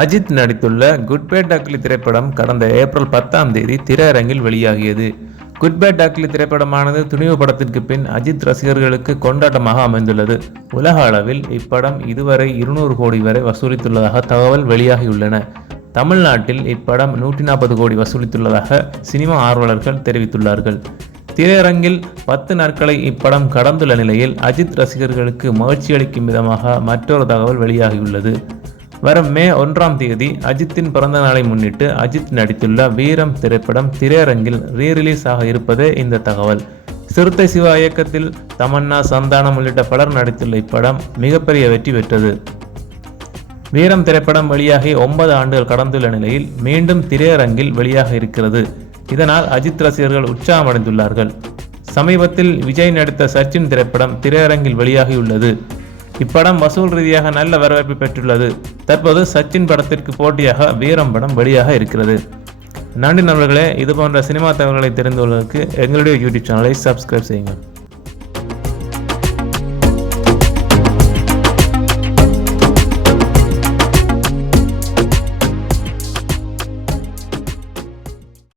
அஜித் நடித்துள்ள குட் பே டக்லி திரைப்படம் கடந்த ஏப்ரல் பத்தாம் தேதி திரையரங்கில் வெளியாகியது. குட் பே டக்லி திரைப்படமானது துணிவு படத்திற்கு பின் அஜித் ரசிகர்களுக்கு கொண்டாட்டமாக அமைந்துள்ளது. உலக அளவில் இப்படம் இதுவரை இருநூறு கோடி வரை வசூலித்துள்ளதாக தகவல் வெளியாகியுள்ளன. தமிழ்நாட்டில் இப்படம் நூற்றி நாற்பது கோடி வசூலித்துள்ளதாக சினிமா ஆர்வலர்கள் தெரிவித்துள்ளார்கள். திரையரங்கில் பத்து நாட்களை இப்படம் கடந்துள்ள நிலையில் அஜித் ரசிகர்களுக்கு மகிழ்ச்சியளிக்கும் விதமாக மற்றொரு தகவல் வெளியாகியுள்ளது. வரும் மே ஒன்றாம் தேதி அஜித்தின் பிறந்த நாளை முன்னிட்டு அஜித் நடித்துள்ள வீரம் திரைப்படம் திரையரங்கில் ரீ ரிலீஸ் ஆக இருப்பதே இந்த தகவல். சிறுத்தை சிவா இயக்கத்தில் தமன்னா சந்தானம் உள்ளிட்ட பலர் நடித்துள்ள இப்படம் மிகப்பெரிய வெற்றி பெற்றது. வீரம் திரைப்படம் வெளியாகி ஒன்பது ஆண்டுகள் கடந்துள்ள நிலையில் மீண்டும் திரையரங்கில் வெளியாக இருக்கிறது. இதனால் அஜித் ரசிகர்கள் உற்சாகமடைந்துள்ளார்கள். சமீபத்தில் விஜய் நடித்த சச்சின் திரைப்படம் திரையரங்கில் வெளியாகியுள்ளது. இப்படம் வசூல் ரீதியாக நல்ல வரவேற்பு பெற்றுள்ளது. தற்போது சச்சின் படத்திற்கு போட்டியாக வீரம் படம் வெளியாக இருக்கிறது. நன்றி நண்பர்களே இது போன்ற சினிமா தகவல்களை தெரிந்து கொள்வதற்கு எங்களுடைய யூடியூப் சேனலை சப்ஸ்கிரைப் செய்யுங்கள்.